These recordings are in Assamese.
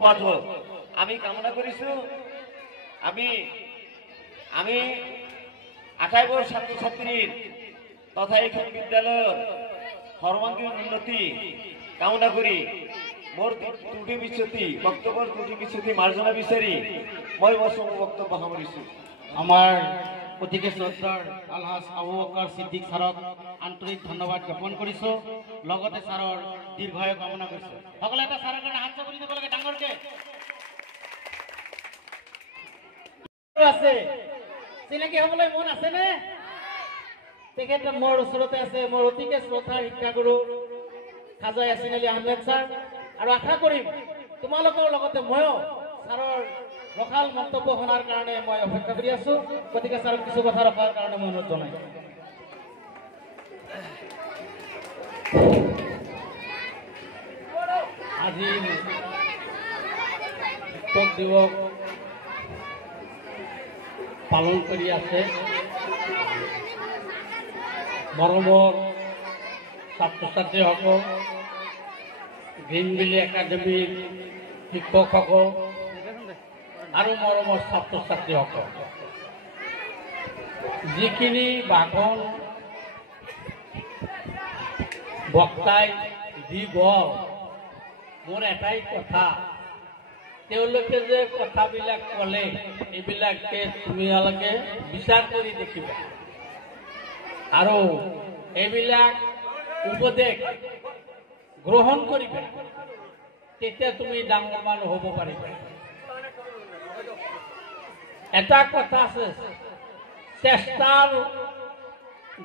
আমি কামনা কৰিছো আমি 28 ছাত্ৰ ছাত্ৰীৰ তথা এইখন বিদ্যালয়ৰ সৰ্বাঙ্গীন উন্নতি কামনা কৰি মোৰ ত্ৰুটি বিচ্যুতি বক্তব্যৰ ত্ৰুটি বিচ্যুতি মাৰ্জনা বিচাৰি মই বক্তব্য সামৰিছো। আমাৰ অতিকে শ্ৰদ্ধাৰ আলহাজ আবু বকৰ সিদ্দিক ছাৰক আন্তৰিক ধন্যবাদ জ্ঞাপন কৰিছো, লগতে ছাৰৰ দীৰ্ঘায়ু কামনা কৰিছো। সকলে এটা ছাৰৰ কাৰণে হাত চাপৰি দিব লাগে ডাঙৰকে। আছে চিনাকি হ'বলৈ মন আছেনে? তেখেত মোৰ ওচৰতে আছে মোৰ অতিকে শ্ৰদ্ধাৰ শিক্ষাগুৰু খাজা ইয়াছিন আলী আহমেদ ছাৰ, আৰু আশা কৰিম তোমালোকৰ লগতে ময়ো ছাৰৰ ৰখাল মন্তব্য শুনাৰ কাৰণে মই অপেক্ষা কৰি আছো। গতিকে ছাৰক কিছু কথা ৰখাৰ কাৰণে মই অনুৰোধ জনাই আজি শিক্ষক দিৱস পালন কৰি আছে মৰমৰ ছাত্ৰ ছাত্ৰীসকল, গ্ৰীণভিলি একাডেমীৰ শিক্ষকসকল আৰু মৰমৰ ছাত্ৰ ছাত্ৰীসকল, যিখিনি ভাষণ বক্তাই দি গ'ল, মোৰ এটাই কথা, তেওঁলোকে যে কথাবিলাক ক'লে এইবিলাকে তোমালোকে বিচাৰ কৰি দেখিবা আৰু এইবিলাক উপদেশ গ্ৰহণ কৰিবা, তেতিয়া তুমি ডাঙৰ মানুহ হ'ব পাৰিবা। এটা কথা আছে, চেষ্টা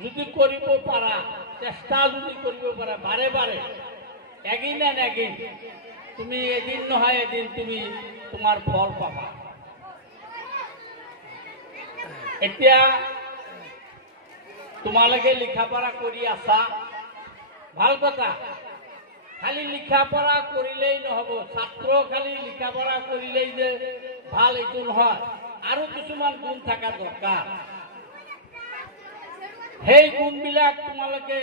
যদি কৰিব পাৰা, চেষ্টা যদি কৰিব পাৰা বাৰে বাৰে, এদিন না এদিন তুমি এদিন নহয় এদিন তুমি তোমাৰ ফল পাবা। এতিয়া তোমালোকে লিখা পঢ়া কৰি আছা, ভাল কথা, খালি লিখা পঢ়া কৰিলেই নহ'ব, ছাত্ৰ খালি লিখা পঢ়া কৰিলেই যে ভাল এইটো নহয়, আৰু কিছুমান গুণ থকা দৰকাৰ। সেই গুণবিলাক তোমালোকে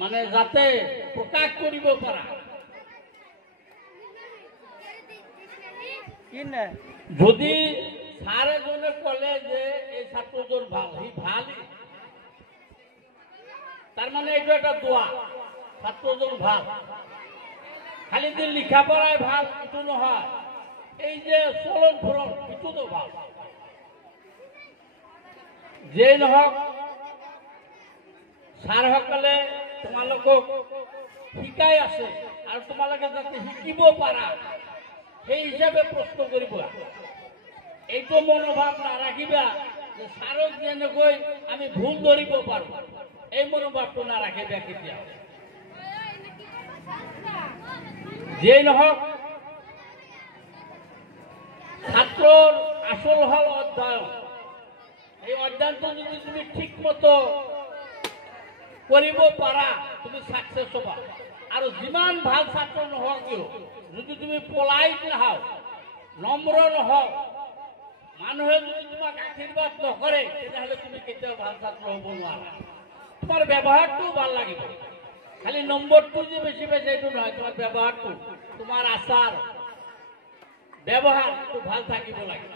মানে যাতে প্ৰকাশ কৰিব পাৰা। যদি ছাৰ এজনে ক'লে যে এই ছাত্ৰজন ভাল, সি ভাল, তাৰমানে এইটো এটা দোৱা, ছাত্ৰজন ভাল, খালি যে লিখা পঢ়াই ভাল এইটো নহয়, এই যে চলন ফুৰণ সেইটোতো ভাল। যেই নহওক ছাৰসকলে তোমালোকক শিকাই আছে আৰু তোমালোকে যাতে শিকিব পাৰা সেই হিচাপে প্ৰশ্ন কৰিব। এইটো মনোভাৱ নাৰাখিবা যে ছাৰক যেনেকৈ আমি ভুল ধৰিব পাৰো, এই মনোভাৱটো নাৰাখিবা কেতিয়াও। যেই নহওক ছাত্ৰৰ আসল হল অধ্যয়ন, এই অধ্যয়নটো যদি তুমি ঠিকমতো কৰিব পাৰা তুমি সাকসেস হবা। আৰু যিমান ভাল ছাত্ৰ নহওক কিয়, যদি তুমি পলাইট নাহও, নম্ৰ নহও, মানুহে যদি তোমাক আশীৰ্বাদ নকৰে, তেতিয়াহ'লে তুমি কেতিয়াও ভাল ছাত্ৰ হ'ব নোৱাৰা। তোমাৰ ব্যৱহাৰটো ভাল লাগিব, খালি নম্বৰটো যে বেছি পাইছে এইটো নহয়, তোমাৰ ব্যৱহাৰটো, তোমাৰ আচাৰ ব্যৱহাৰটো ভাল থাকিব লাগে,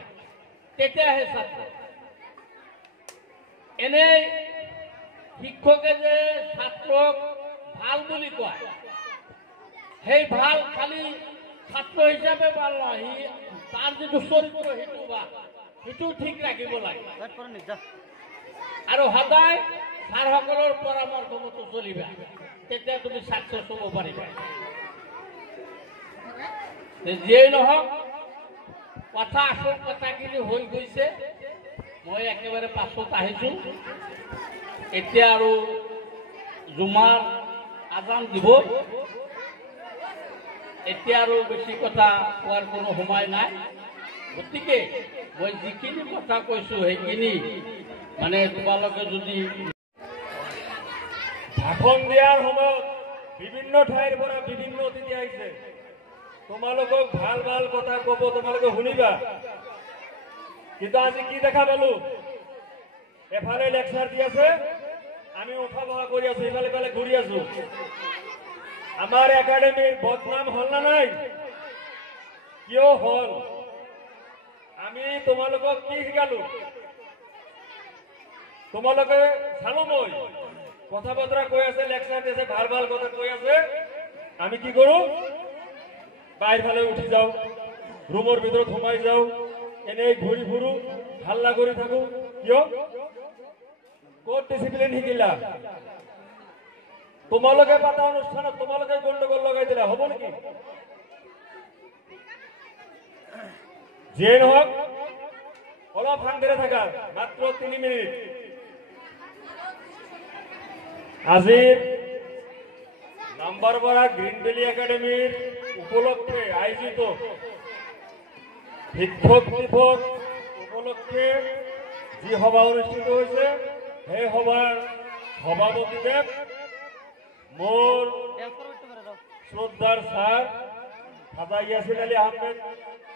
তেতিয়াহে ছাত্ৰ। এনেই শিক্ষকে যে ছাত্ৰক ভাল বুলি কয়, সেই ভাল খালি ছাত্ৰ হিচাপে ভাল নহয়, তাৰ যিটো চৰিত্ৰ সেইটো ভাল, সেইটো ঠিক ৰাখিব লাগে। আৰু সদায় ছাৰসকলৰ পৰামৰ্শ মতে চলিবা, তেতিয়া তুমি সাকসেস হ'ব পাৰিবা। যিয়েই নহওক কথা, আসল কথাখিনি হৈ গৈছে, মই একেবাৰে পাছত আহিছো। এতিয়া আৰু জুমাৰ আজান দিব, এতিয়া আৰু বেছি কথা কোৱাৰ কোনো সময় নাই। গতিকে মই যিখিনি কথা কৈছো সেইখিনি মানে তোমালোকে যদি ভাষণ দিয়াৰ সময়ত বিভিন্ন ঠাইৰ পৰা বিভিন্ন অতিথি আহিছে, তোমালোকক ভাল ভাল কথা ক'ব, তোমালোকে শুনিবা। কিন্তু আজি কি দেখা পালো, এফালে লেকচাৰ দি আছে, আমি উঠা বহা কৰি আছো, ইফালে ইফালে ঘূৰি আছো। আমাৰ একাডেমিৰ বদনাম হল না নাই? কিয় হল আমি তোমালোকক কি শিকালো তোমালোকে চালো মই কথা বতৰা কৈ আছে লেকচাৰ দিছে ভাল ভাল কথা কৈ আছে আমি কি কৰো বাহিৰ ফালে উঠি যাওঁ ৰুমৰ ভিতৰত সোমাই যাওঁ এনেই ঘূৰি ফুৰো হাল্লা কৰি থাকো কিয় ক'ত ডিসিপ্লিন শিকিলা তোমালোকে পাতা অনুষ্ঠানত তোমালোকে গণ্ডগোল লগাই দিলা হ'ব নেকি যে নহওক অলপ শান্তিৰে থাকা মাত্ৰ 3 মিনিট আজিৰ নাম্বাৰপাৰা গ্ৰীণ ভেলী একাডেমীৰ উপলক্ষে আয়োজিত শিক্ষক দিৱস উপলক্ষে যি সভা অনুষ্ঠিত হৈছে সেই সভাৰ সভাপতিদেৱ মোৰ শ্ৰদ্ধাৰ ছাৰ খাজা ইয়াছিন আলী আহমেদ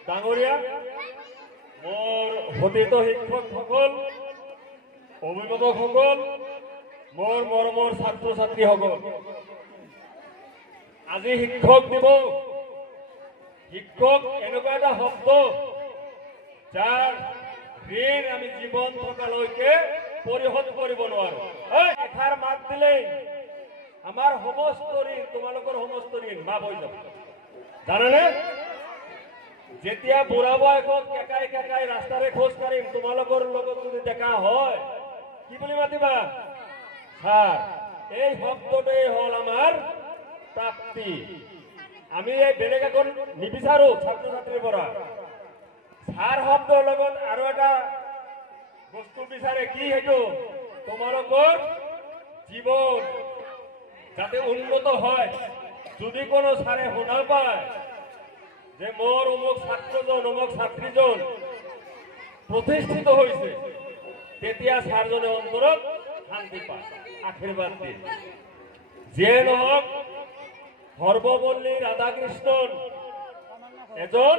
ডাঙৰীয়া মোৰ সতীৰ্থ শিক্ষকসকল অভিভাৱকসকল মোৰ মৰমৰ ছাত্ৰ ছাত্ৰীসকল আজি শিক্ষক দিৱস শিক্ষক এনেকুৱা এটা শব্দ যাৰ ঋণ আমি জীৱন থকালৈকে পৰিশোধ কৰিব নোৱাৰো এষাৰ মাত দিলেই আমাৰ সমস্ত ঋণ তোমালোকৰ সমস্ত ঋণ মাফ হৈ যাব জানানে যেতিয়া বুঢ়া বয়সত কেকাই কেকাই ৰাস্তাৰে খোজ কাঢ়িম তোমালোকৰ লগত যদি দেখা হয় কি বুলি মাতিবা ছাৰ এই শব্দটোৱেই হল আমাৰ প্ৰাপ্তি আমি এই বেলেগ একো নিবিচাৰো ছাত্ৰ ছাত্ৰীৰ পৰা ছাৰ শব্দৰ লগত আৰু এটা বস্তু বিচাৰে কি সেইটো তোমালোকৰ জীৱন যাতে উন্নত হয় যদি কোনো ছাৰে শুনা পায় যে মোৰ অমুক ছাত্ৰজন অমুক ছাত্ৰীজন প্ৰতিষ্ঠিত হৈছে তেতিয়া ছাৰজনে অন্তৰত শান্তি পায় আশীৰ্বাদ দিয়ে যিয়ে নহওক সৰ্বপল্লী ৰাধাকৃষ্ণন এজন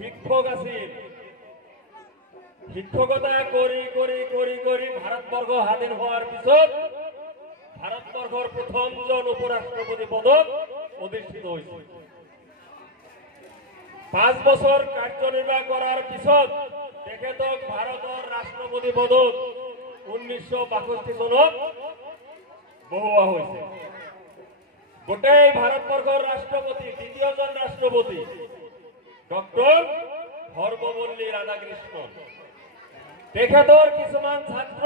শিক্ষক আছিল শিক্ষকতা কৰি কৰি কৰি কৰি ভাৰতবৰ্ষ স্বাধীন হোৱাৰ পিছত ভাৰতবৰ্ষৰ প্ৰথমজন উপৰাষ্ট্ৰপতি পদত অধিষ্ঠিত হৈছিল 5 বছৰ কাৰ্যনিৰ্বাহ কৰাৰ পিছত তেখেতক ভাৰতৰ ৰাষ্ট্ৰপতি পদত 1962 চনত বহুৱা হৈছে গোটেই ভাৰতবৰ্ষৰ ৰাষ্ট্ৰপতি দ্বিতীয়জন ৰাষ্ট্ৰপতি ডক্টৰ সৰ্বপল্লী ৰাধাকৃষ্ণন তেখেতৰ কিছুমান ছাত্ৰ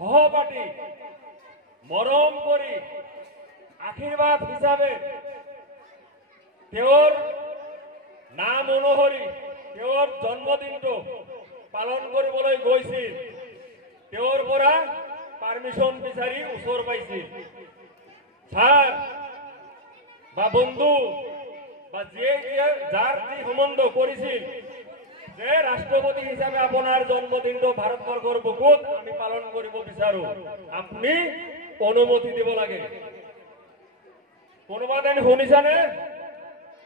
সহপাঠী মৰম কৰি আশীৰ্বাদ হিচাপে তেওঁৰ নাম অনুসৰি তেওঁৰ জন্মদিনটো পালন কৰিবলৈ গৈছিল তেওঁৰ পৰা পাৰমিশন বিচাৰি ওচৰ পাইছিল ছাৰ বা বন্ধু বা যাৰ যি সম্বন্ধ কৰিছিল যে ৰাষ্ট্ৰপতি হিচাপে আপোনাৰ জন্মদিনটো ভাৰতবৰ্ষৰ বুকুত আমি পালন কৰিব বিচাৰো আপুনি অনুমতি দিব লাগে কোনোবা দিন শুনিছানে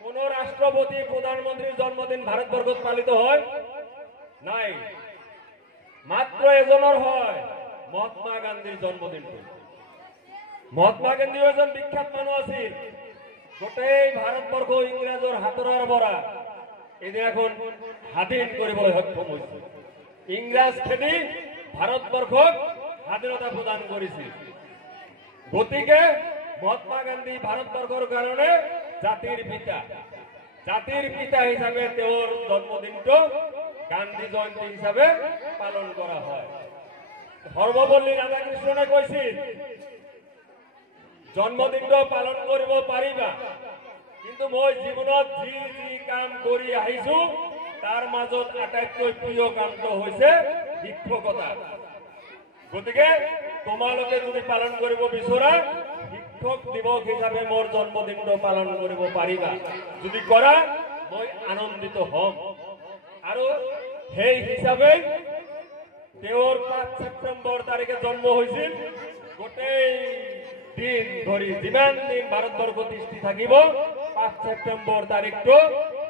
কোন রাষ্ট্রপতি প্রধানমন্ত্রীর জন্মদিন ভারতবর্ষত পালিত হয় নাই মাত্র এজনের হয় মহাত্মা গান্ধীর জন্মদিন মহাত্মা গান্ধী এজন বিখ্যাত মানুষ আছিল গোটেই ভারতবর্ষ ইংরেজর হাতরার পৰা এদিন এখন স্বাধীন কৰিবলৈ সক্ষম হৈছে ইংৰাজ খেদি ভাৰতবৰ্ষক স্বাধীনতা প্ৰদান কৰিছিল গতিকে মহাত্মা গান্ধী ভাৰতবৰ্ষৰ কাৰণে জাতিৰ পিতা হিচাপে তেওঁৰ জন্মদিনটো গান্ধী জয়ন্তী হিচাপে পালন কৰা হয় সৰ্বপল্লী ৰাধাকৃষ্ণনে কৈছিল জন্মদিনটো পালন কৰিব পাৰিবা কিন্তু মই জীৱনত যি যি কাম কৰি আহিছো তাৰ মাজত আটাইতকৈ প্ৰিয় কামটো হৈছে শিক্ষকতা গতিকে তোমালোকে যদি পালন কৰিব বিচৰা শিক্ষক দিৱস হিচাপে মোৰ জন্মদিনটো পালন কৰিব পাৰিবা যদি কৰা মই আনন্দিত হ'ম আৰু সেই হিচাপে তেওঁৰ 5 ছেপ্টেম্বৰ তাৰিখে জন্ম হৈছিল গোটেই দিন ধৰি যিমান দিন ভাৰতবৰ্ষ দৃষ্টি থাকিব 5 ছেপ্টেম্বৰ তাৰিখটো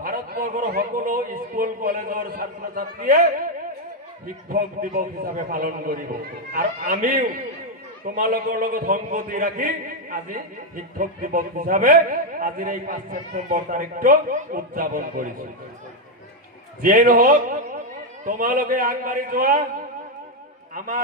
ভাৰতবৰ্ষৰ সকলো স্কুল কলেজৰ ছাত্ৰ ছাত্ৰীয়ে শিক্ষক দিৱস হিচাপে পালন কৰিব আৰু আমিও তোমালোকৰ লগত সংগতি ৰাখি আজি শিক্ষক দিৱস হিচাপে আজিৰ এই 5 ছেপ্টেম্বৰ তাৰিখটো উদযাপন কৰিছো। যিয়েই নহওক তোমালোকে আগবাঢ়ি যোৱা। আমাৰ